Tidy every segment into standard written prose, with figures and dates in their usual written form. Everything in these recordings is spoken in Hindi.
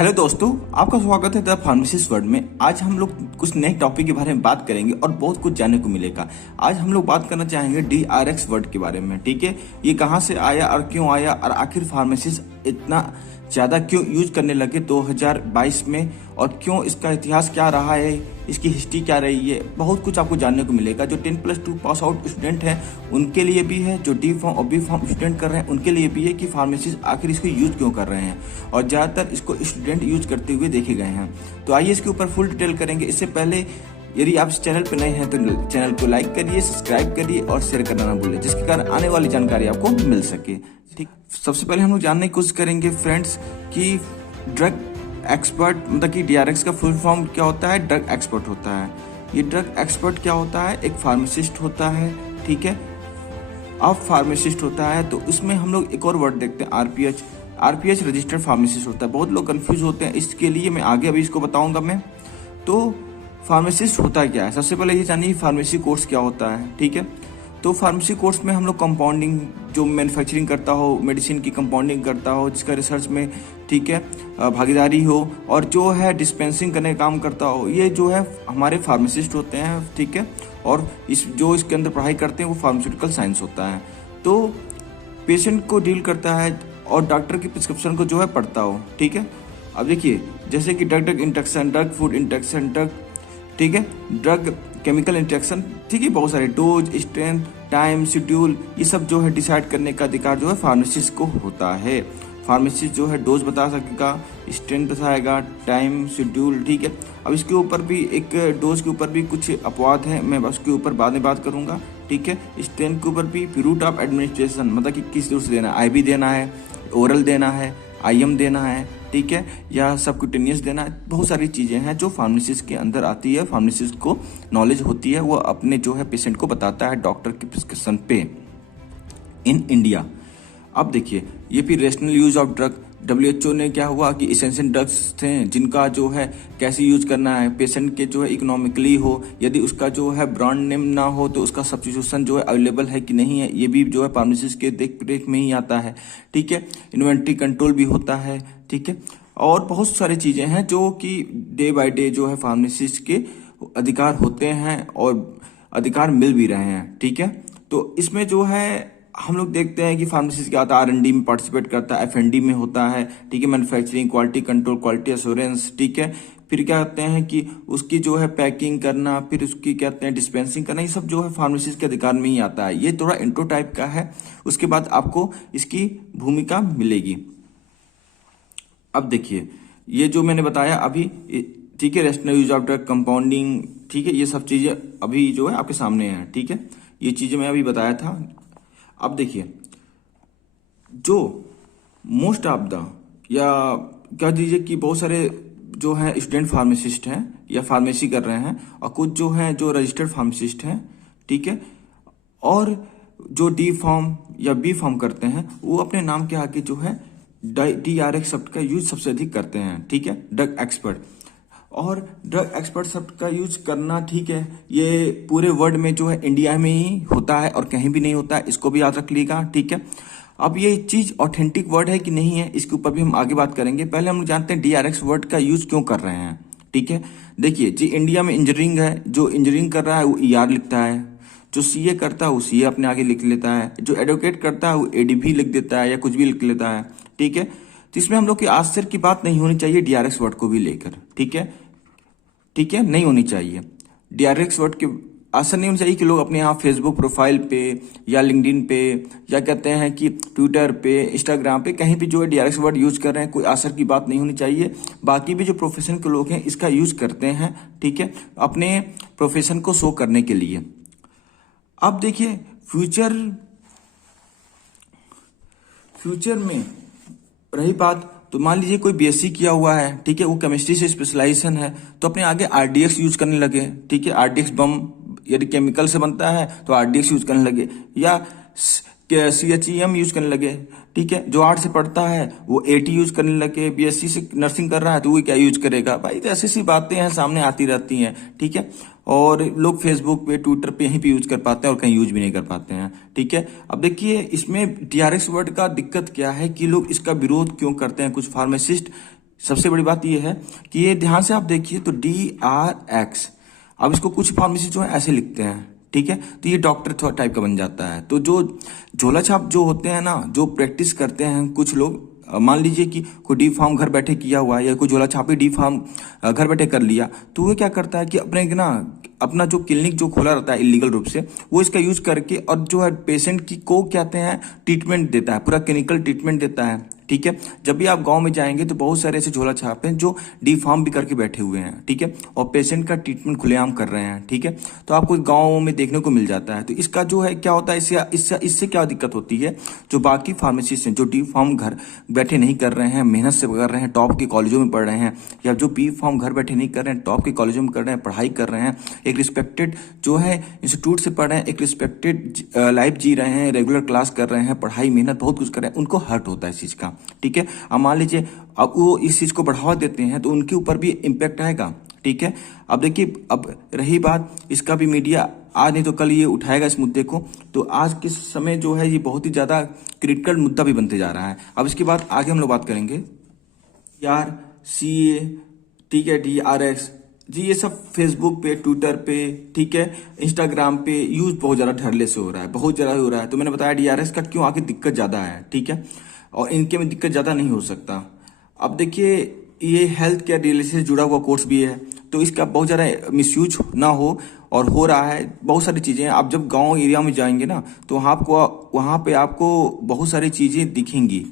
हेलो दोस्तों, आपका स्वागत है द फार्मेसिस्ट वर्ल्ड में। आज हम लोग कुछ नए टॉपिक के बारे में बात करेंगे और बहुत कुछ जानने को मिलेगा। आज हम लोग बात करना चाहेंगे DRX वर्ड के बारे में। ठीक है, ये कहाँ से आया और क्यों आया और आखिर फार्मेसिस्ट इतना ज़्यादा क्यों यूज करने लगे 2022 में, और क्यों इसका इतिहास क्या रहा है, इसकी हिस्ट्री क्या रही है। बहुत कुछ आपको जानने को मिलेगा। जो 10+2 पास आउट स्टूडेंट हैं उनके लिए भी है, जो D फार्म और B फार्म स्टूडेंट कर रहे हैं उनके लिए भी है कि फार्मेसिस्ट आखिर इसको यूज क्यों कर रहे हैं, और ज़्यादातर इसको स्टूडेंट यूज करते हुए देखे गए हैं। तो आइए इसके ऊपर फुल डिटेल करेंगे। इससे पहले यदि आप इस चैनल पर नए हैं तो चैनल को लाइक करिए, सब्सक्राइब करिए और शेयर करना ना भूलें, जिसके कारण आने वाली जानकारी आपको मिल सके। ठीक, सबसे पहले हम लोग जानने की कोशिश करेंगे फ्रेंड्स कि ड्रग एक्सपर्ट मतलब कि DRX का फुल फॉर्म क्या होता है। ड्रग एक्सपर्ट होता है। ये ड्रग एक्सपर्ट क्या होता है? एक फार्मासिस्ट होता है। ठीक है, अब फार्मासिस्ट होता है तो इसमें हम लोग एक और वर्ड देखते हैं, RPH रजिस्टर्ड फार्मासिस्ट होता है। बहुत लोग कंफ्यूज होते हैं, इसके लिए मैं आगे अभी इसको बताऊंगा मैं। तो फार्मासिस्ट होता क्या है? सबसे पहले ये जानिए फार्मेसी कोर्स क्या होता है। ठीक है, तो फार्मेसी कोर्स में हम लोग कंपाउंडिंग, जो मैन्युफैक्चरिंग करता हो, मेडिसिन की कंपाउंडिंग करता हो, जिसका रिसर्च में ठीक है भागीदारी हो, और जो है डिस्पेंसिंग करने का काम करता हो, ये जो है हमारे फार्मासिस्ट होते हैं। ठीक है, और इसके अंदर पढ़ाई करते हैं वो फार्मास्यूटिकल साइंस होता है। तो पेशेंट को डील करता है और डॉक्टर की प्रिस्क्रिप्शन को जो है पढ़ता हो। ठीक है, अब देखिए जैसे कि drug interaction, drug food interaction, drug ठीक है, ड्रग केमिकल इंटरेक्शन, ठीक है, बहुत सारे डोज, स्ट्रेंथ, टाइम, शेड्यूल, ये सब जो है डिसाइड करने का अधिकार जो है फार्मासिस्ट को होता है। फार्मासिस्ट जो है डोज बता सकेगा, स्ट्रेंथ बताएगा, टाइम, शेड्यूल। ठीक है, अब इसके ऊपर भी एक डोज के ऊपर भी कुछ अपवाद है, मैं उसके ऊपर बाद में बात करूंगा। ठीक है, स्ट्रेंथ के ऊपर भी रूट ऑफ एडमिनिस्ट्रेशन, मतलब कि किस रूट से देना है, IV देना है, ओरल देना है, IM देना है, ठीक है, या सबक्यूटेनियस देना है। बहुत सारी चीज़ें हैं जो फार्मासिस्ट के अंदर आती है। फार्मासिस्ट को नॉलेज होती है, वो अपने जो है पेशेंट को बताता है डॉक्टर की प्रिस्क्रिप्शन पे इन इंडिया। अब देखिए ये भी rational use of drug, WHO ने क्या हुआ कि इसेंशियल ड्रग्स थे जिनका जो है कैसे यूज करना है, पेशेंट के जो है इकोनॉमिकली हो, यदि उसका जो है ब्रांड नेम ना हो तो उसका सब्स्टिट्यूशन जो है अवेलेबल है कि नहीं है, ये भी जो है फार्मासिस्ट के देख रेख में ही आता है। ठीक है, इन्वेंट्री कंट्रोल भी होता है। ठीक है, और बहुत सारी चीजें हैं जो कि डे बाय डे जो है फार्मासिस्ट के अधिकार होते हैं और अधिकार मिल भी रहे हैं। ठीक है, तो इसमें जो है हम लोग देखते हैं कि फार्मासिस्ट क्या होता है, R&D में पार्टिसिपेट करता है, FND में होता है। ठीक है, manufacturing, quality control, quality assurance. ठीक है, फिर क्या कहते हैं कि उसकी जो है पैकिंग करना, फिर उसकी कहते हैं डिस्पेंसिंग करना, ये सब जो है फार्मासिस्ट के अधिकार में ही आता है। ये थोड़ा इंट्रो टाइप का है, उसके बाद आपको इसकी भूमिका मिलेगी। अब देखिए ये जो मैंने बताया अभी, ठीक है, rational use of drug, compounding, ठीक है, ये सब चीजें अभी जो है आपके सामने हैं। ठीक है, ये चीजें मैं अभी बताया था। अब देखिए जो मोस्ट ऑफ द, या कह दीजिए कि बहुत सारे जो है स्टूडेंट फार्मासिस्ट हैं या फार्मेसी कर रहे हैं, और कुछ जो है जो रजिस्टर्ड फार्मासिस्ट हैं। ठीक है, और जो D फार्म या B फार्म करते हैं वो अपने नाम के आगे जो है DRX शब्द का यूज सबसे अधिक करते हैं। ठीक है, ड्रग एक्सपर्ट, और ड्रग एक्सपर्ट शब्द का यूज करना, ठीक है, ये पूरे वर्ल्ड में जो है इंडिया में ही होता है और कहीं भी नहीं होता है, इसको भी याद रख लीजिएगा। ठीक है, अब ये चीज ऑथेंटिक वर्ड है कि नहीं है, इसके ऊपर भी हम आगे बात करेंगे। पहले हम लोग जानते हैं DRX वर्ड का यूज क्यों कर रहे हैं। ठीक है, देखिए जी इंडिया में इंजीनियरिंग है, जो इंजीनियरिंग कर रहा है वो ER लिखता है, जो CA करता है वो CA अपने आगे लिख लेता है, जो एडवोकेट करता है वो ADV लिख देता है या कुछ भी लिख लेता है। ठीक है, तो इसमें हम लोग की आश्चर्य की बात नहीं होनी चाहिए DRX वर्ड को भी लेकर। ठीक है, ठीक है, नहीं होनी चाहिए। DRX वर्ड के आशा नहीं होनी चाहिए कि लोग अपने यहाँ फेसबुक प्रोफाइल पे या लिंक्डइन पे या कहते हैं कि ट्विटर पे, इंस्टाग्राम पे कहीं भी जो है DRX वर्ड यूज कर रहे हैं, कोई आश्चर्य की बात नहीं होनी चाहिए। बाकी भी जो प्रोफेशन के लोग हैं इसका यूज करते हैं। ठीक है, अपने प्रोफेशन को शो करने के लिए। अब देखिए फ्यूचर में रही बात, तो मान लीजिए कोई BSc किया हुआ है, ठीक है, वो केमिस्ट्री से स्पेशलाइजेशन है, तो अपने आगे RDX यूज करने लगे। ठीक है, RDX बम यदि केमिकल से बनता है तो RDX यूज करने लगे, या CHEM यूज करने लगे। ठीक है, जो आर्ट से पढ़ता है वो AT यूज करने लगे, BSc से नर्सिंग कर रहा है तो वो क्या यूज करेगा भाई। तो ऐसी सी बातें हैं सामने आती रहती हैं। ठीक है, और लोग फेसबुक पे, ट्विटर पे, यहीं पे यूज कर पाते हैं और कहीं यूज भी नहीं कर पाते हैं। ठीक है, अब देखिए इसमें DRX वर्ड का दिक्कत क्या है कि लोग इसका विरोध क्यों करते हैं। कुछ फार्मासिस्ट सबसे बड़ी बात यह है कि ये ध्यान से आप देखिए तो DRX, अब इसको कुछ फार्मेसी जो है ऐसे लिखते हैं, ठीक है, तो ये डॉक्टर थोड़ा टाइप का बन जाता है। तो जो झोला छाप जो होते हैं ना, जो प्रैक्टिस करते हैं कुछ लोग, मान लीजिए कि कोई डी फार्म घर बैठे किया हुआ है या कोई झोला छापी डी फार्म घर बैठे कर लिया, तो वो क्या करता है कि अपने ना अपना जो क्लिनिक जो खोला रहता है इलीगल रूप से, वो इसका यूज करके और जो है पेशेंट की को कहते हैं ट्रीटमेंट देता है, पूरा क्लिनिकल ट्रीटमेंट देता है, ठीक है। जब भी आप गांव में जाएंगे तो बहुत सारे ऐसे झोला छाप हैं जो डी फार्म भी करके बैठे हुए हैं, ठीक है, और पेशेंट का ट्रीटमेंट खुलेआम कर रहे हैं, ठीक है। तो आपको गाँव में देखने को मिल जाता है। तो इसका जो है क्या होता है, इससे क्या दिक्कत होती है, जो बाकी फार्मेसिस्ट हैं जो डी फार्म घर बैठे नहीं कर रहे हैं, मेहनत से कर रहे हैं, टॉप के कॉलेजों में पढ़ रहे हैं, या जो बी फार्म घर बैठे नहीं कर रहे हैं, टॉप के कॉलेजों में कर रहे हैं, पढ़ाई कर रहे हैं, एक रिस्पेक्टेड जो है इंस्टीट्यूट से पढ़ रहे हैं, एक रिस्पेक्टेड लाइफ जी रहे हैं, रेगुलर क्लास कर रहे हैं, पढ़ाई मेहनत बहुत कुछ कर रहे हैं, उनको हर्ट होता है इस चीज का, ठीक है। अब मान लीजिए अब वो इस चीज को बढ़ावा देते हैं तो उनके ऊपर भी इम्पैक्ट आएगा, ठीक है। अब देखिए, अब रही बात, इसका भी मीडिया आज नहीं तो कल ये उठाएगा इस मुद्दे को, तो आज के समय जो है ये बहुत ही ज्यादा क्रिटिकल मुद्दा भी बनते जा रहा है। अब इसके बाद आगे हम लोग बात करेंगे यार CA, ठीक है, DRX जी, ये सब फेसबुक पे, ट्विटर पे, ठीक है, इंस्टाग्राम पे यूज बहुत ज्यादा ढरले से हो रहा है, बहुत ज्यादा हो रहा है। तो मैंने बताया DRX का क्यों आगे दिक्कत ज्यादा है, ठीक है, और इनके में दिक्कत ज्यादा नहीं हो सकता। अब देखिए, ये हेल्थ केयर रिलेटेड से जुड़ा हुआ कोर्स भी है, तो इसका बहुत ज्यादा मिसयूज ना हो, और हो रहा है बहुत सारी चीजें। आप जब गांव एरिया में जाएंगे ना, तो वहां पे आपको बहुत सारी चीजें दिखेंगी,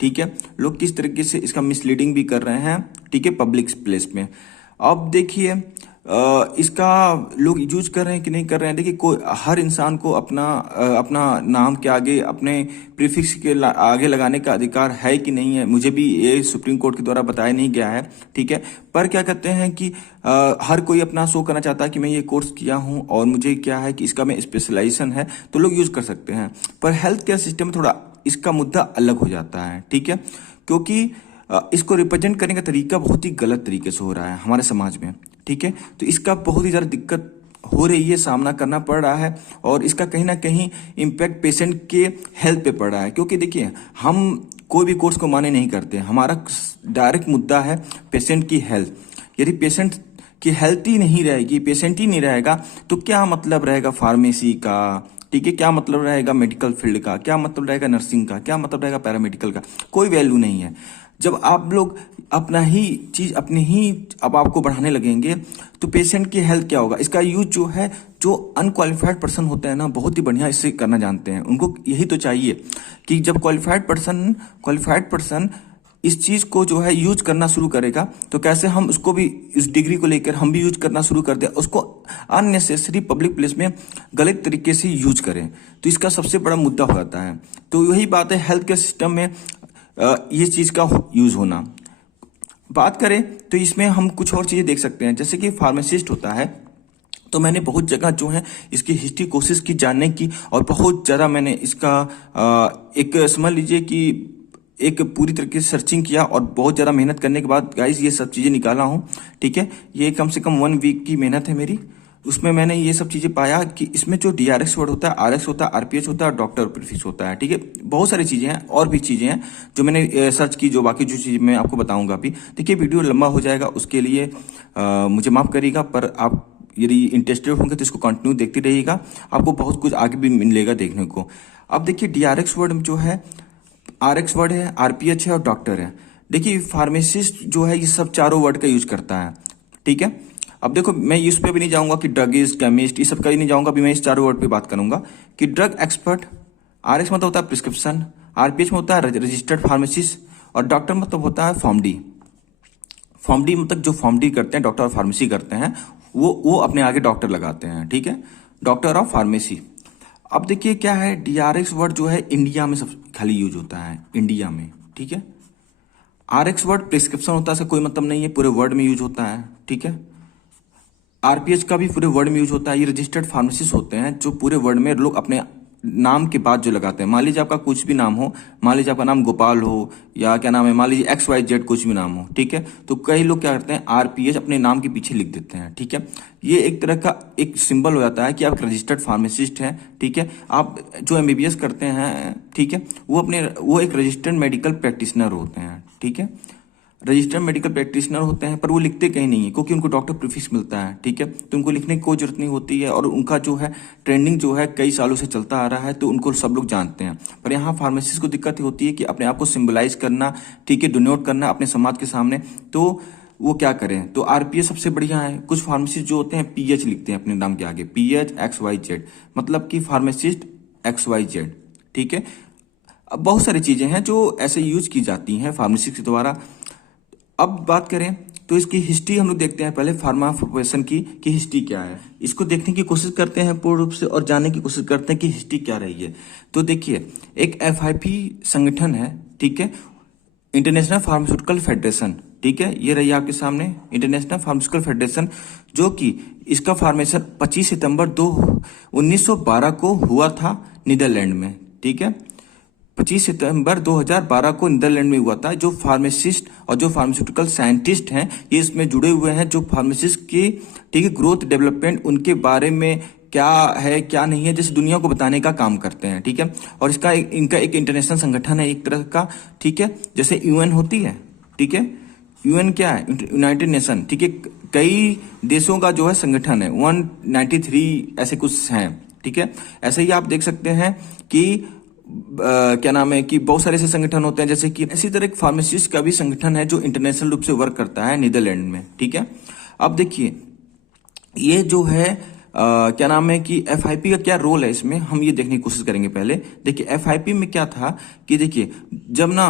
ठीक है, लोग किस तरीके से इसका मिसलीडिंग भी कर रहे हैं, ठीक है, पब्लिक प्लेस में। अब देखिए, इसका लोग यूज कर रहे हैं कि नहीं कर रहे हैं। देखिए, कोई हर इंसान को अपना नाम के आगे अपने प्रीफिक्स के आगे लगाने का अधिकार है कि नहीं है, मुझे भी ये सुप्रीम कोर्ट के द्वारा बताया नहीं गया है, ठीक है। पर क्या कहते हैं कि हर कोई अपना शो करना चाहता है कि मैं ये कोर्स किया हूं और मुझे क्या है कि इसका में स्पेशलाइजेशन है, तो लोग यूज कर सकते हैं। पर हेल्थ केयर सिस्टम में थोड़ा इसका मुद्दा अलग हो जाता है, ठीक है, क्योंकि इसको रिप्रेजेंट करने का तरीका बहुत ही गलत तरीके से हो रहा है हमारे समाज में, ठीक है। तो इसका बहुत ही ज्यादा दिक्कत हो रही है, सामना करना पड़ रहा है, और इसका कहीं ना कहीं इम्पैक्ट पेशेंट के हेल्थ पे पड़ रहा है। क्योंकि देखिए, हम कोई भी कोर्स को माने नहीं करते, हमारा डायरेक्ट मुद्दा है पेशेंट की हेल्थ। यदि पेशेंट की हेल्थ ही नहीं रहेगी, पेशेंट ही नहीं रहेगा, तो क्या मतलब रहेगा फार्मेसी का, ठीक है, क्या मतलब रहेगा मेडिकल फील्ड का, क्या मतलब रहेगा नर्सिंग का, क्या मतलब रहेगा पैरामेडिकल का, कोई वैल्यू नहीं है। जब आप लोग अपना ही चीज अपने ही अब आपको बढ़ाने लगेंगे, तो पेशेंट की हेल्थ क्या होगा। इसका यूज जो है, जो अनक्वालिफाइड पर्सन होते हैं ना, बहुत ही बढ़िया इससे करना जानते हैं। उनको यही तो चाहिए कि जब क्वालिफाइड पर्सन इस चीज को जो है यूज करना शुरू करेगा, तो कैसे हम उसको भी इस डिग्री को लेकर हम भी यूज करना शुरू कर दें, उसको अननेसेसरी पब्लिक प्लेस में गलत तरीके से यूज करें। तो इसका सबसे बड़ा मुद्दा हो जाता है। तो यही बात है हेल्थ केयर सिस्टम में ये चीज का यूज होना। बात करें तो इसमें हम कुछ और चीजें देख सकते हैं, जैसे कि फार्मासिस्ट होता है, तो मैंने बहुत जगह जो है इसकी हिस्ट्री कोशिश की जानने की, और बहुत ज्यादा मैंने इसका एक समझ लीजिए कि एक पूरी तरीके से सर्चिंग किया, और बहुत ज्यादा मेहनत करने के बाद गाइस ये सब चीजें निकाला हूं, ठीक है। ये कम से कम 1 वीक की मेहनत है मेरी, उसमें मैंने ये सब चीजें पाया कि इसमें जो DRX वर्ड होता है, RX होता है, RPH होता है, और डॉक्टर प्रीफिक्स होता है, ठीक है। बहुत सारी चीजें हैं, और भी चीजें हैं जो मैंने सर्च की, जो बाकी जो चीज मैं आपको बताऊंगा अभी। देखिए, वीडियो लंबा हो जाएगा, उसके लिए मुझे माफ करिएगा, पर आप यदि इंटरेस्टेड होंगे तो इसको कंटिन्यू देखते रहिएगा, आपको बहुत कुछ आगे भी मिलेगा देखने को। अब देखिए, DRX वर्ड जो है, RX वर्ड है, RPH है, और डॉक्टर है। देखिए, फार्मासिस्ट जो है ये सब चारों वर्ड का यूज करता है, ठीक है। अब देखो, मैं इस पे भी नहीं जाऊंगा कि ड्रगिस्ट, केमिस्ट, ये सब का ही नहीं जाऊंगा, अभी मैं इस चारों वर्ड पे बात करूंगा कि ड्रग एक्सपर्ट। RX मतलब होता है प्रिस्क्रिप्शन, RPH में होता है रजिस्टर्ड फार्मासिस्ट, और डॉक्टर मतलब होता है फॉर्मडी। फॉर्मडी मतलब जो फॉर्मडी करते हैं, डॉक्टर और फार्मेसी करते हैं, वो अपने आगे डॉक्टर लगाते हैं, ठीक है, डॉक्टर ऑफ फार्मेसी। अब देखिए क्या है, DRX वर्ड जो है इंडिया में सब खाली यूज होता है, इंडिया में, ठीक है। RX वर्ड प्रिस्क्रिप्शन होता है, कोई मतलब नहीं है, पूरे वर्ड में यूज होता है, ठीक है। RPH का भी पूरे वर्ड में यूज होता है। ये रजिस्टर्ड फार्मेसिस्ट होते हैं जो पूरे वर्ड में लोग अपने नाम के बाद जो लगाते हैं। मान लीजिए आपका कुछ भी नाम हो, मान लीजिए आपका नाम गोपाल हो, या क्या नाम है, मान लीजिए XYZ कुछ भी नाम हो, ठीक है, तो कई लोग क्या करते हैं RPH अपने नाम के पीछे लिख देते हैं, ठीक है। ये एक तरह का एक सिंबल हो जाता है कि आप रजिस्टर्ड फार्मासिस्ट हैं, ठीक है। आप जो MBBS करते हैं, ठीक है, वो एक रजिस्टर्ड मेडिकल प्रैक्टिशनर होते हैं, ठीक है। रजिस्टर्ड मेडिकल प्रैक्टिशनर होते हैं, पर वो लिखते कहीं नहीं है क्योंकि उनको डॉक्टर प्रीफिक्स मिलता है, ठीक है। तो उनको लिखने की कोई जरूरत नहीं होती है और उनका जो है ट्रेंडिंग जो है कई सालों से चलता आ रहा है, तो उनको सब लोग जानते हैं। पर यहाँ फार्मेसिस्ट को दिक्कत होती है कि अपने आप को सिंबलाइज करना, ठीक है, डिनोट करना अपने समाज के सामने। तो वो क्या करें, तो आरपीएच सबसे बढ़िया है। कुछ फार्मेसिस्ट जो होते हैं पीएच लिखते हैं अपने नाम के आगे, PHXYZ, मतलब कि फार्मासिस्ट XYZ, ठीक है। अब बहुत सारी चीजें हैं जो ऐसे यूज की जाती हैं फार्मेसिस्ट के द्वारा। अब बात करें तो इसकी हिस्ट्री हम लोग देखते हैं पहले, फार्मा प्रोफेशन की हिस्ट्री क्या है, इसको देखने की कोशिश करते हैं पूर्ण रूप से और जानने की कोशिश करते हैं कि हिस्ट्री क्या रही है। तो देखिए, एक FIP संगठन है, ठीक है, इंटरनेशनल फार्मास्यूटिकल फेडरेशन, ठीक है, ये रही आपके सामने इंटरनेशनल फार्मास्यूटिकल फेडरेशन, जो कि इसका फॉर्मेशन 25 सितंबर 1912 को हुआ था नीदरलैंड में, ठीक है। 25 सितंबर 2012 को नीदरलैंड में हुआ था। जो फार्मासिस्ट और जो फार्मास्यूटिकल साइंटिस्ट हैं ये इसमें जुड़े हुए हैं, जो फार्मासिस्ट की, ठीक है, ग्रोथ डेवलपमेंट, उनके बारे में क्या है क्या नहीं है, जैसे दुनिया को बताने का काम करते हैं, ठीक है। और इनका एक इंटरनेशनल संगठन है एक तरह का, ठीक है, जैसे UN होती है, ठीक है। UN क्या है, यूनाइटेड नेशन, ठीक है, कई देशों का जो है संगठन है, 193 ऐसे कुछ हैं, ठीक है। ऐसे ही आप देख सकते हैं कि क्या नाम है कि बहुत सारे ऐसे संगठन होते हैं, जैसे कि इसी तरह एक फार्मासिस्ट का भी संगठन है जो इंटरनेशनल रूप से वर्क करता है नीदरलैंड में, ठीक है। अब देखिए, ये जो है क्या नाम है कि FIP का क्या रोल है इसमें, हम ये देखने की कोशिश करेंगे। पहले देखिए FIP में क्या था कि देखिए, जब ना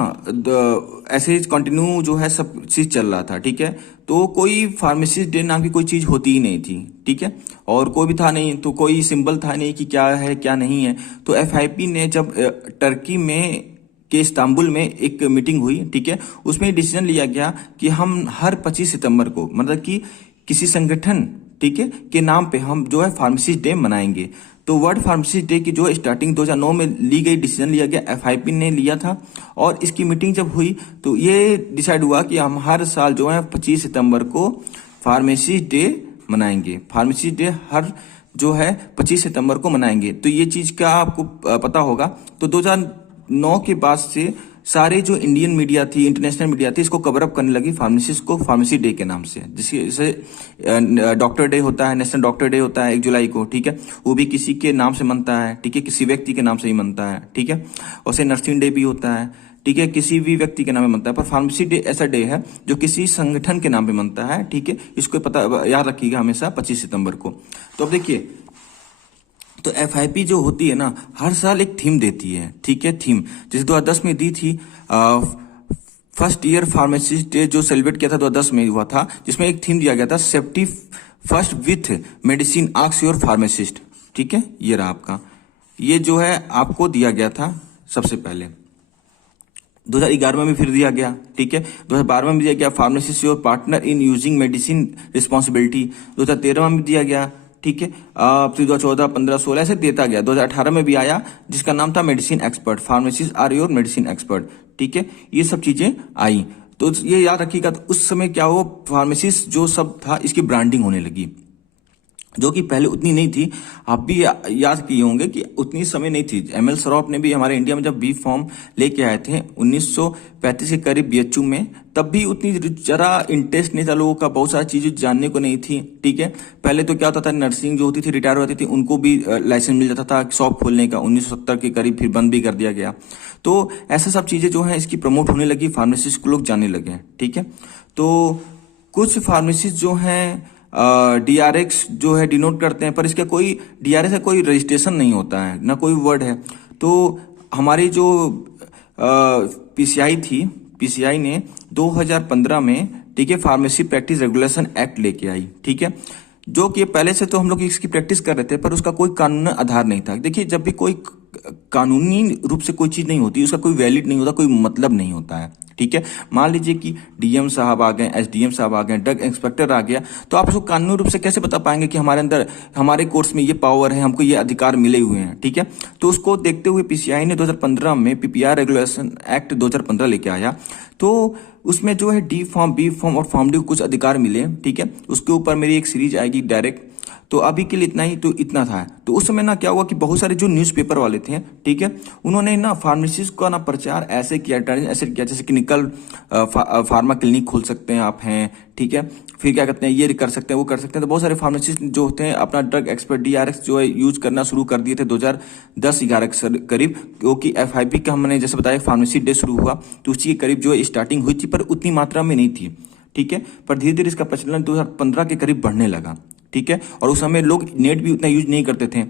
ऐसे कंटिन्यू जो है सब चीज चल रहा था, ठीक है, तो कोई फार्मासिस्ट डे नाम की कोई चीज होती ही नहीं थी, ठीक है, और कोई भी था नहीं, तो कोई सिंबल था नहीं कि क्या है क्या नहीं है। तो FIP ने जब टर्की में के इस्तांबुल में एक मीटिंग हुई, ठीक है, उसमें डिसीजन लिया गया कि हम हर 25 सितंबर को, मतलब कि किसी संगठन, ठीक है, के नाम पे हम जो है फार्मासिस्ट डे मनाएंगे। तो वर्ल्ड फार्मासिस्ट डे की जो स्टार्टिंग 2009 में ली गई, डिसीजन लिया गया, FIP ने लिया था। और इसकी मीटिंग जब हुई तो ये डिसाइड हुआ कि हम हर साल जो है 25 सितंबर को फार्मासिस्ट डे मनाएंगे। फार्मासिस्ट डे हर जो है 25 सितंबर को मनाएंगे। तो ये चीज का आपको पता होगा। तो 2009 के बाद से सारे जो इंडियन मीडिया थी, इंटरनेशनल मीडिया थी, इसको कवर अप करने लगी फार्मासिस्ट को फार्मेसी डे के नाम से। जैसे डॉक्टर डे होता है, नेशनल डॉक्टर डे होता है 1 जुलाई को, ठीक है, वो भी किसी के नाम से मनता है, ठीक है, किसी व्यक्ति के नाम से ही मनता है, ठीक है। वैसे नर्सिंग डे भी होता है, ठीक है, किसी भी व्यक्ति के नाम पे मनता है, पर फार्मेसी डे ऐसा डे है जो किसी संगठन के नाम पे मनता है, ठीक है। इसको पता याद रखिएगा हमेशा 25 सितंबर को। तो अब देखिए, तो FIP जो होती है ना, हर साल एक थीम देती है, ठीक है, थीम जैसे 2010 में दी थी, फर्स्ट ईयर फार्मासिस्ट डे जो सेलिब्रेट किया था 2010 में हुआ था, जिसमें एक थीम दिया गया था, safety first with medicine ask your pharmacist, ठीक है। ये रहा आपका, ये जो है आपको दिया गया था सबसे पहले। 2011 में फिर दिया गया, ठीक है, 2012 में भी दिया गया, pharmacist your partner in using medicine responsibility. 2013 में भी दिया गया, ठीक है, फिर 2014, 15, 16 ऐसे देता गया। 2018 में भी आया जिसका नाम था medicine expert, pharmacist are your medicine expert, ठीक है। ये सब चीजें आई, तो ये याद रखिएगा। तो उस समय क्या हो, फार्मासिस्ट जो सब था इसकी ब्रांडिंग होने लगी, जो कि पहले उतनी नहीं थी। आप भी याद किए होंगे कि उतनी समय नहीं थी। ML सराफ ने भी हमारे इंडिया में जब बी फॉर्म लेके आए थे 1935 के करीब BHU में, तब भी उतनी जरा इंटरेस्ट नहीं था लोगों का, बहुत सारी चीजें जानने को नहीं थी, ठीक है। पहले तो क्या होता था, नर्सिंग जो होती थी रिटायर होती थी, उनको भी लाइसेंस मिल जाता था शॉप खोलने का, 1970 के करीब फिर बंद भी कर दिया गया। तो ऐसा सब चीजें जो है इसकी प्रमोट होने लगी, फार्मासिस्ट को लोग जानने लगे, ठीक है। तो कुछ फार्मासिस्ट जो हैं DRX जो है डिनोट करते हैं, पर इसका कोई DRX का कोई रजिस्ट्रेशन नहीं होता है, ना कोई वर्ड है। तो हमारी जो PCI थी, PCI ने 2015 में, ठीक है, फार्मेसी प्रैक्टिस रेगुलेशन एक्ट लेके आई, ठीक है, जो कि पहले से तो हम लोग इसकी प्रैक्टिस कर रहे थे, पर उसका कोई कानूनी आधार नहीं था। देखिए, जब भी कोई कानूनी रूप से कोई चीज नहीं होती, उसका कोई वैलिड नहीं होता, कोई मतलब नहीं होता है, ठीक है। मान लीजिए कि DM साहब आ गए, SDM साहब आ गए, ड्रग इंस्पेक्टर आ गया, तो आप उसको कानूनी रूप से कैसे बता पाएंगे कि हमारे अंदर, हमारे कोर्स में ये पावर है, हमको ये अधिकार मिले हुए हैं, ठीक है। तो उसको देखते हुए PCI ने 2015 में PPR रेगुलेशन एक्ट 2015 लेके आया। तो उसमें जो है D फॉर्म, B फॉर्म और फॉर्म डी को कुछ अधिकार मिले, ठीक है। उसके ऊपर मेरी एक सीरीज आएगी डायरेक्ट, तो अभी के लिए इतना ही, तो इतना था। तो उस समय ना क्या हुआ कि बहुत सारे जो न्यूज़पेपर वाले थे, ठीक है, उन्होंने ना फार्मेसिस्ट का ना प्रचार ऐसे किया, ऐसे किया जैसे कि निकल फार्मा क्लिनिक खोल सकते हैं आप हैं, ठीक है, फिर क्या कहते हैं ये कर सकते हैं वो कर सकते हैं। तो बहुत सारे फार्मासिस्ट जो होते हैं अपना ड्रग एक्सपर्ट डीआरएक्स जो है यूज करना शुरू कर दिए थे 2010-11 के करीब, क्योंकि एफआईपी का हमने जैसे बताया फार्मेसी डे शुरू हुआ तो उसी के करीब जो है स्टार्टिंग हुई थी, पर उतनी मात्रा में नहीं थी, ठीक है, पर धीरे धीरे इसका प्रचलन 2015 के करीब बढ़ने लगा, ठीक है। और उस समय लोग नेट भी उतना यूज नहीं करते थे।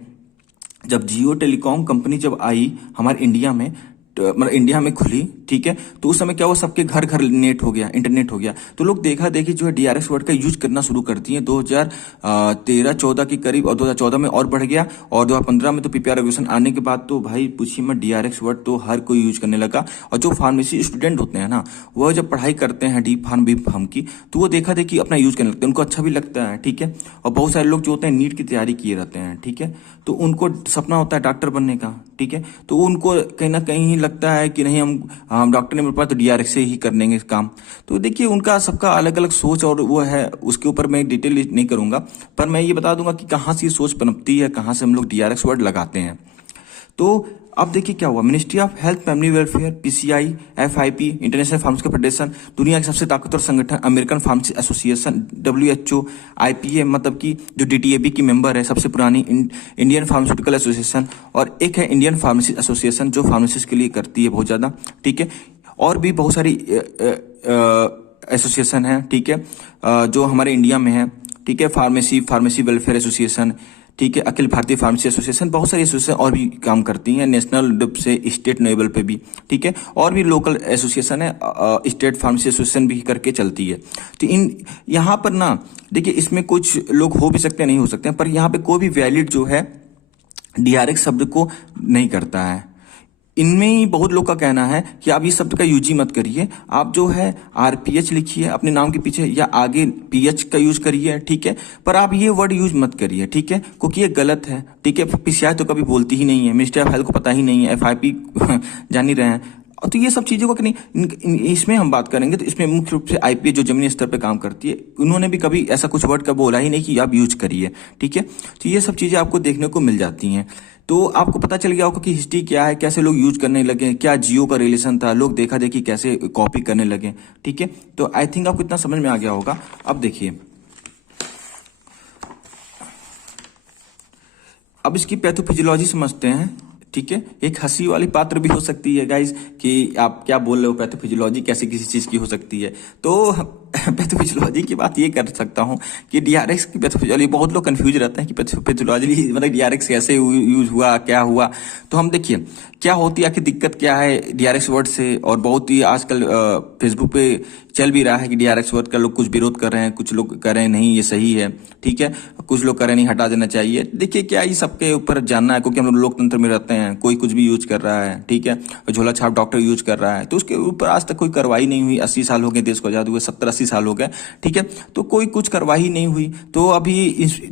जब जियो टेलीकॉम कंपनी जब आई हमारे इंडिया में, मतलब इंडिया में खुली, ठीक है, तो उस समय क्या हुआ, सबके घर घर नेट हो गया, इंटरनेट हो गया, तो लोग देखा देखी जो है डीआरएक्स वर्ड का यूज करना शुरू कर दिए 2013-14 के करीब, और 2014 में और बढ़ गया, और 2015 में तो पीपीआर रेगुलेशन आने के बाद तो भाई पूछिए मत, डीआरएक्स वर्ड तो हर कोई यूज करने लगा। और जो फार्मेसी स्टूडेंट होते हैं ना, वह जब पढ़ाई करते हैं डी फार्म बी फार्म की, तो वो देखा देखी अपना यूज करने लगते हैं, उनको अच्छा भी लगता है, ठीक है। और बहुत सारे लोग जो होते हैं नीट की तैयारी किए रहते हैं, ठीक है, तो उनको सपना होता है डॉक्टर बनने का, ठीक है, तो उनको कहीं ना कहीं लगता है कि नहीं हम डॉक्टर नहीं बन पाए तो डीआरएक्स से ही कर लेंगे काम। तो देखिए उनका सबका अलग अलग सोच और वो है, उसके ऊपर मैं डिटेल नहीं करूंगा, पर मैं ये बता दूंगा कि कहाँ से ये सोच पनपती है, कहाँ से हम लोग डीआरएक्स वर्ड लगाते हैं। तो अब देखिए क्या हुआ, ministry of health family welfare, PCI, FIP, international pharmaceutical federation, दुनिया के सबसे ताकतवर संगठन American pharmacy association, WHO, IPA मतलब कि जो डीटीएबी की मेंबर है सबसे पुरानी, इंडियन फार्मास्यूटिकल एसोसिएशन, और एक है इंडियन फार्मेसी एसोसिएशन जो फार्मेसिस्ट के लिए करती है बहुत ज्यादा, ठीक है, और भी बहुत सारी एसोसिएशन है, ठीक है, जो हमारे इंडिया में है, ठीक है, फार्मेसी वेलफेयर एसोसिएशन, ठीक है, अखिल भारतीय फार्मेसी एसोसिएशन, बहुत सारी एसोसिएशन और भी काम करती हैं नेशनल से स्टेट लेवल पे भी, ठीक है, और भी लोकल एसोसिएशन है, स्टेट फार्मेसी एसोसिएशन भी करके चलती है। तो यहाँ पर ना देखिए, इसमें कुछ लोग हो भी सकते हैं नहीं हो सकते हैं, पर यहाँ पे कोई भी वैलिड जो है डीआरएक्स शब्द को नहीं करता है। इनमें ही बहुत लोग का कहना है कि आप ये शब्द का यूज ही मत करिए, आप जो है आरपीएच लिखिए अपने नाम के पीछे या आगे पीएच का यूज करिए, ठीक है, पर आप ये वर्ड यूज मत करिए, ठीक है, क्योंकि ये गलत है, ठीक है। पीसीआई तो कभी बोलती ही नहीं है, मिनिस्ट्री ऑफ हेल्थ को पता ही नहीं है, एफआईपी जान ही रहे हैं। तो ये सब चीजों का नहीं, इसमें हम बात करेंगे तो इसमें मुख्य रूप से आईपीए जो जमीनी स्तर पे काम करती है, उन्होंने भी कभी ऐसा कुछ वर्ड का बोला ही नहीं कि आप यूज करिए, ठीक है। तो ये सब चीजें आपको देखने को मिल जाती हैं। तो आपको पता चल गया होगा कि हिस्ट्री क्या है, कैसे लोग यूज करने लगे, क्या जियो का रिलेशन था, लोग देखा देखी कैसे कॉपी करने लगे, ठीक है। तो आई थिंक आपको इतना समझ में आ गया होगा। अब देखिए, अब इसकी पैथोफिजियोलॉजी समझते हैं, ठीक है। एक हंसी वाली पात्र भी हो सकती है गाइज कि आप क्या बोल रहे हो, पैथोफिजियोलॉजी कैसे किसी चीज की हो सकती है। तो पैथोफिजियोलॉजी की बात ये कर सकता हूँ कि डीआरएक्स की पैथोफिजियोलॉजी, बहुत लोग कंफ्यूज रहते हैं कि पैथोफिजियोलॉजी मतलब डीआरएक्स कैसे यूज हुआ, क्या हुआ। तो हम देखिए क्या होती है, आखिर दिक्कत क्या है डीआरएक्स वर्ड से। और बहुत ही आजकल फेसबुक पे चल भी रहा है कि डीआरएक्स वर्ड का लोग कुछ विरोध कर रहे हैं, कुछ लोग कह रहे हैं नहीं ये सही है, ठीक है, कुछ लोग कह रहे हैं नहीं हटा देना चाहिए। देखिए क्या ये सबके ऊपर जानना है, क्योंकि हम लोग लोकतंत्र में रहते हैं, कोई कुछ भी यूज कर रहा है, ठीक है, झोला छाप डॉक्टर यूज कर रहा है, तो उसके ऊपर आज तक कोई कार्रवाई नहीं हुई। 80 साल हो गए देश को आजाद हुए, 70-80 साल हो गए, ठीक है, तो कोई कुछ कार्रवाई नहीं हुई। तो अभी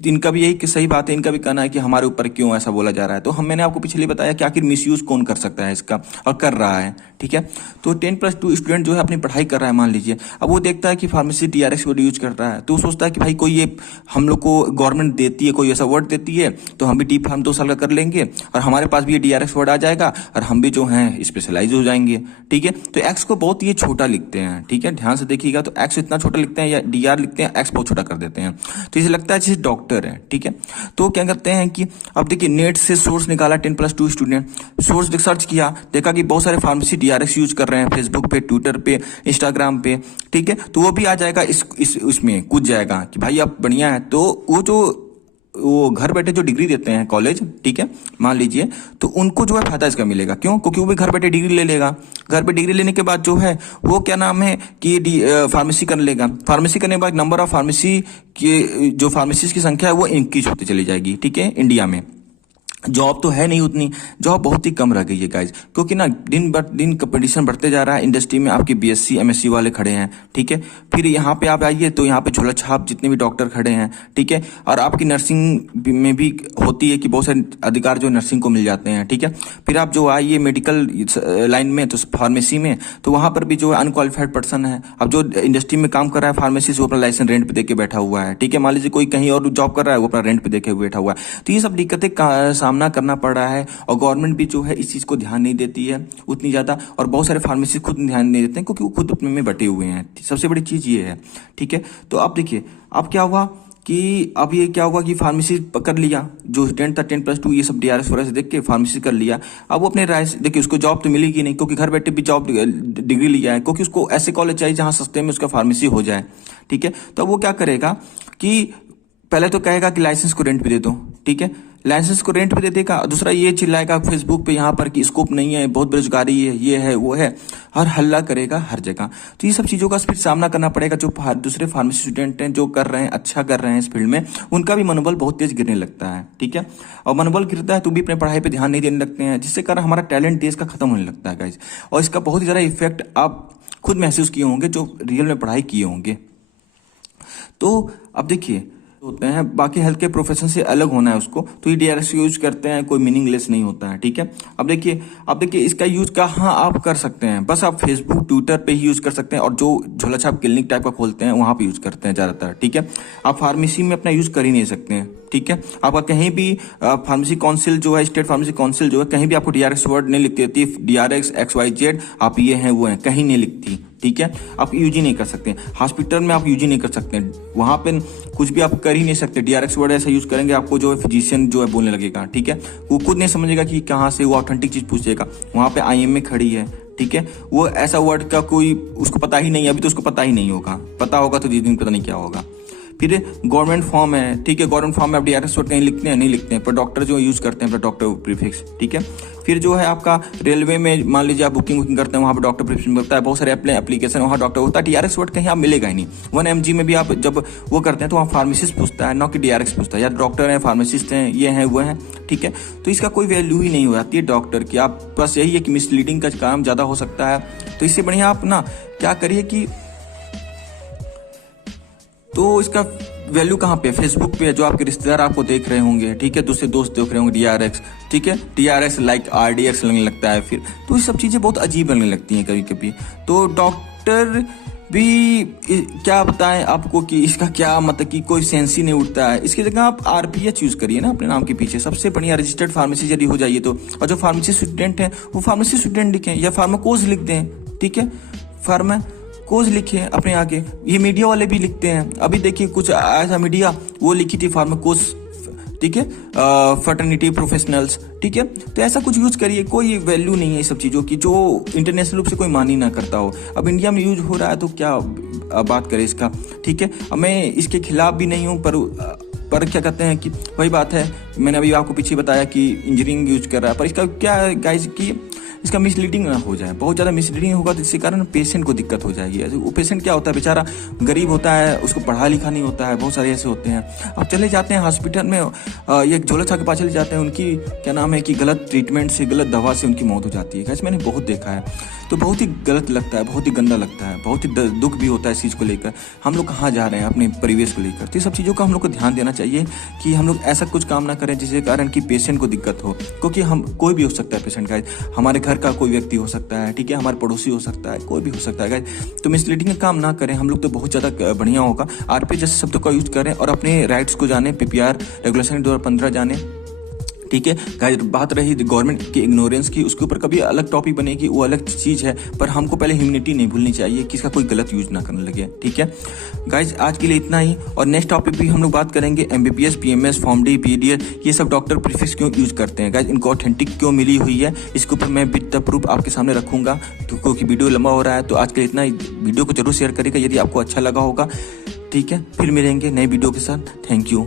इनका भी यही सही बात है, इनका भी कहना है कि हमारे ऊपर क्यों ऐसा बोला जा रहा है। तो मैंने आपको पिछले बताया कि आखिर मिसयूज कौन कर सकता है इसका, और कर रहा है, ठीक है। तो 10+2 स्टूडेंट जो है अपनी पढ़ाई कर रहा है, मान लीजिए, अब वो देखता है कि फार्मेसी डीआरएक्स वर्ड यूज कर रहा है, तो वो सोचता है कि भाई कोई ये हम लोग को गवर्नमेंट देती है, कोई ऐसा वर्ड देती है, तो हम भी डी फार्म 2 साल का कर लेंगे और हमारे पास भी ये डीआरएक्स वर्ड आ जाएगा और हम भी जो हैं स्पेशलाइज हो जाएंगे, ठीक है। तो एक्स को बहुत ये छोटा लिखते हैं, ठीक है, ध्यान से देखिएगा, तो एक्स इतना छोटा लिखते हैं या डीआर लिखते हैं, एक्स बहुत छोटा कर देते हैं, तो इसे लगता है जैसे डॉक्टर है, ठीक है। तो क्या करते हैं कि अब देखिए नेट से सोर्स निकाला 10+2 स्टूडेंट, सोर्स सर्च किया, देखा कि बहुत सारे फार्मेसी डीआरएक्स यूज कर रहे हैं फेसबुक पे, ट्विटर पे, इंस्टाग्राम पे, ठीक है, तो वो भी आ जाएगा इसमें कूद जाएगा कि भाई आप बढ़िया है। तो वो घर बैठे जो डिग्री देते हैं कॉलेज, ठीक है, मान लीजिए, तो उनको जो है फायदा इसका मिलेगा, क्यों, क्योंकि वो भी घर बैठे डिग्री ले लेगा। घर पे डिग्री लेने के बाद जो है वो क्या नाम है कि फार्मेसी कर लेगा। फार्मेसी करने के बाद नंबर ऑफ फार्मेसी के जो फार्मेसिस्ट की संख्या है वो इंक्रीज होती चली जाएगी, ठीक है। इंडिया में जॉब तो है नहीं उतनी, जॉब बहुत ही कम रह गई है गाइज, क्योंकि ना दिन ब दिन कंपटीशन बढ़ते जा रहा है इंडस्ट्री में। आपकी बीएससी एमएससी वाले खड़े हैं, ठीक है, फिर यहाँ पे आप आइए तो यहाँ पे झोला छाप जितने भी डॉक्टर खड़े हैं, ठीक है। और आपकी नर्सिंग में भी होती है कि बहुत सारे अधिकार जो नर्सिंग को मिल जाते हैं, ठीक है। फिर आप जो आइए मेडिकल लाइन में तो फार्मेसी में, तो वहाँ पर भी जो है अनक्वालिफाइड पर्सन है। अब जो इंडस्ट्री में काम कर रहा है फार्मेसी, वो अपना लाइसेंस रेंट पे देके बैठा हुआ है, ठीक है। मान लीजिए कोई कहीं और जॉब कर रहा है, वो अपना रेंट पे देके बैठा हुआ है। तो ये सब दिक्कतें का सामना करना पड़ रहा है, और गवर्नमेंट भी जो है इस चीज को ध्यान नहीं देती है उतनी ज्यादा, और बहुत सारे फार्मेसी खुद ध्यान नहीं देते हैं क्योंकि वो खुद अपने में बटे हुए हैं। सबसे बड़ी चीज ये है, ठीक है। तो अब देखिए अब क्या हुआ कि अब ये क्या हुआ कि फार्मेसी कर लिया, जो 10 था 10+2 ये सब DRS वगैरह से देख के फार्मेसी कर लिया। अब वो अपने राय से देखिए उसको जॉब तो मिलेगी नहीं, क्योंकि घर बैठे भी जॉब डिग्री लिया है, क्योंकि उसको ऐसे कॉलेज चाहिए जहां सस्ते में उसका फार्मेसी हो जाए, ठीक है। तो वो क्या करेगा कि पहले तो कहेगा कि लाइसेंस को रेंट पे दे दो, ठीक है। लाइसेंस को रेंट पे दे देगा। दूसरा ये चिल्लाएगा फेसबुक पे यहाँ पर कि स्कोप नहीं है, बहुत बेरोजगारी है, ये है वो है, हर हल्ला करेगा हर जगह। तो ये सब चीजों का फिर सामना करना पड़ेगा। जो दूसरे फार्मेसी स्टूडेंट हैं जो कर रहे हैं, अच्छा कर रहे हैं इस फील्ड में, उनका भी मनोबल बहुत तेज गिरने लगता है, ठीक है। और मनोबल गिरता है तो भी अपने पढ़ाई पे ध्यान नहीं देने लगते हैं, जिससे कारण हमारा टैलेंट देश का खत्म होने लगता है गाइज। और इसका बहुत ही ज्यादा इफेक्ट आप खुद महसूस किए होंगे जो रियल में पढ़ाई किए होंगे। तो अब देखिए होते हैं, बाकी हेल्थ केयर प्रोफेशन से अलग होना है उसको, तो ये DRS यूज करते हैं, कोई मीनिंगलेस नहीं होता है, ठीक है। अब देखिए इसका यूज कहाँ आप कर सकते हैं, बस आप फेसबुक ट्विटर पे ही यूज कर सकते हैं, और जो झोला छाप क्लिनिक टाइप का खोलते हैं वहां पे यूज करते हैं ज्यादातर, ठीक है। आप फार्मेसी में अपना यूज कर ही नहीं सकते हैं, ठीक है। आपका कहीं भी फार्मेसी काउंसिल जो है, स्टेट फार्मेसी काउंसिल जो है, कहीं भी आपको DRS वर्ड नहीं लिखती रहती, DRX XYZ आप ये हैं वो हैं, कहीं नहीं लिखती, ठीक है। आप यूज ही नहीं कर सकते, हॉस्पिटल में आप यूज ही नहीं कर सकते, वहां पे कुछ भी आप कर ही नहीं सकते। DRX वर्ड ऐसा यूज करेंगे आपको जो है फिजिशियन जो है बोलने लगेगा, ठीक है। वो खुद नहीं समझेगा कि कहाँ से वो ऑथेंटिक चीज पूछेगा। वहां पे IMA खड़ी है, ठीक है। वो ऐसा वर्ड का कोई उसको पता ही नहीं, अभी तो उसको पता ही नहीं होगा, पता होगा तो जिस दिन पता नहीं क्या होगा। फिर गवर्नमेंट फॉर्म है, ठीक है। गवर्नमेंट फॉर्म में आप DRS वर्ड कहीं लिखते हैं नहीं लिखते हैं, पर डॉक्टर जो यूज करते हैं डॉक्टर प्रीफिक्स, ठीक है। फिर जो है आपका रेलवे में मान लीजिए आप बुकिंग करते हैं, वहां पर डॉक्टर प्रीफिक्स मिलता है, बहुत सारे एप्लीकेशन वहां डॉक्टर होता है। DRS वर्ड कहीं आप मिलेगा ही नहीं। 1mg में भी आप जब वो करते हैं तो वहाँ फार्मेसिस्ट पूछता है, ना कि DRX पूछता है, या डॉक्टर है फार्मेसिस्ट हैं ये हैं वो हैं, ठीक है। तो इसका कोई वैल्यू ही नहीं हो जाती है डॉक्टर की। आप बस यही है कि मिसलीडिंग का काम ज्यादा हो सकता है, तो इससे बढ़िया आप ना क्या करिए कि तो इसका वैल्यू कहाँ पे, फेसबुक पे जो आपके रिश्तेदार आपको देख रहे होंगे, ठीक है, दूसरे दोस्त देख रहे होंगे DRX, ठीक है। DRX लाइक RDX लगने लगता है फिर, तो ये सब चीजें बहुत अजीब लगने लगती हैं कभी कभी। तो डॉक्टर भी क्या बताएं आपको कि इसका क्या मतलब कि कोई सेंस ही नहीं उठता है। इसकी जगह आप RPH यूज करिए ना अपने नाम के पीछे, सबसे बढ़िया रजिस्टर्ड फार्मेसी यदि हो जाइए तो। और जो फार्मेसी स्टूडेंट हैं वो फार्मेसी स्टूडेंट लिखें या फार्माकोज लिख दें, ठीक है। फार्माकोज लिखे अपने आगे, ये मीडिया वाले भी लिखते हैं। अभी देखिए कुछ ऐसा मीडिया वो लिखी थी फार्माकोज, ठीक है, फर्टर्निटी प्रोफेशनल्स, ठीक है। तो ऐसा कुछ यूज करिए, कोई वैल्यू नहीं है इस सब चीजों की जो इंटरनेशनल रूप से कोई मान ही ना करता हो। अब इंडिया में यूज हो रहा है तो क्या बात करें इसका, ठीक है। मैं इसके खिलाफ भी नहीं हूँ, पर क्या कहते हैं कि वही बात है, मैंने अभी आपको पीछे बताया कि इंजीनियरिंग यूज कर रहा है, पर इसका क्या गाइज की इसका मिसलीडिंग ना हो जाए, बहुत ज्यादा मिसलीडिंग होगा तो इसके कारण पेशेंट को दिक्कत हो जाएगी। वो पेशेंट क्या होता है, बेचारा गरीब होता है, उसको पढ़ा लिखा नहीं होता है, बहुत सारे ऐसे होते हैं। अब चले जाते हैं हॉस्पिटल में, ये झोला छाप के पास चले जाते हैं, उनकी क्या नाम है कि गलत ट्रीटमेंट से, गलत दवा से उनकी मौत हो जाती है। मैंने बहुत देखा है, तो बहुत ही गलत लगता है, बहुत ही गंदा लगता है, बहुत ही दुख भी होता है इस चीज को लेकर। हम लोग कहाँ जा रहे हैं अपने परिवेश को लेकर, तो ये सब चीजों का हम लोग को ध्यान देना चाहिए कि हम लोग ऐसा कुछ काम ना करें जिसके कारण कि पेशेंट को दिक्कत हो, क्योंकि हम कोई भी हो सकता है पेशेंट का, हमारे घर का कोई व्यक्ति हो सकता है, ठीक है, हमारे पड़ोसी हो सकता है, कोई भी हो सकता है। तो मिसलीडिंग का काम ना करें हम लोग, तो बहुत ज्यादा बढ़िया होगा। RP जैसे शब्दों का यूज करें और अपने राइट्स को जाने, PPR रेगुलेशन 2015 जाने, ठीक है। गाइस बात रही गवर्नमेंट की इग्नोरेंस की, उसके ऊपर कभी अलग टॉपिक बनेगी, वो अलग चीज है, पर हमको पहले ह्यूमैनिटी नहीं भूलनी चाहिए कि इसका कोई गलत यूज ना करने लगे, ठीक है। गाइस आज के लिए इतना ही, और नेक्स्ट टॉपिक भी हम लोग बात करेंगे MBBS, PMS, PharmD, PDS, ये सब डॉक्टर प्रीफिक्स क्यों यूज करते हैं गाइस, इनको ऑथेंटिक क्यों मिली हुई है, इसके ऊपर मैं विद द प्रूफ आपके सामने रखूंगा, क्योंकि वीडियो लंबा हो रहा है। तो आज के लिए इतना ही, वीडियो को जरूर शेयर करिएगा यदि आपको अच्छा लगा होगा, ठीक है। फिर मिलेंगे नए वीडियो के साथ, थैंक यू।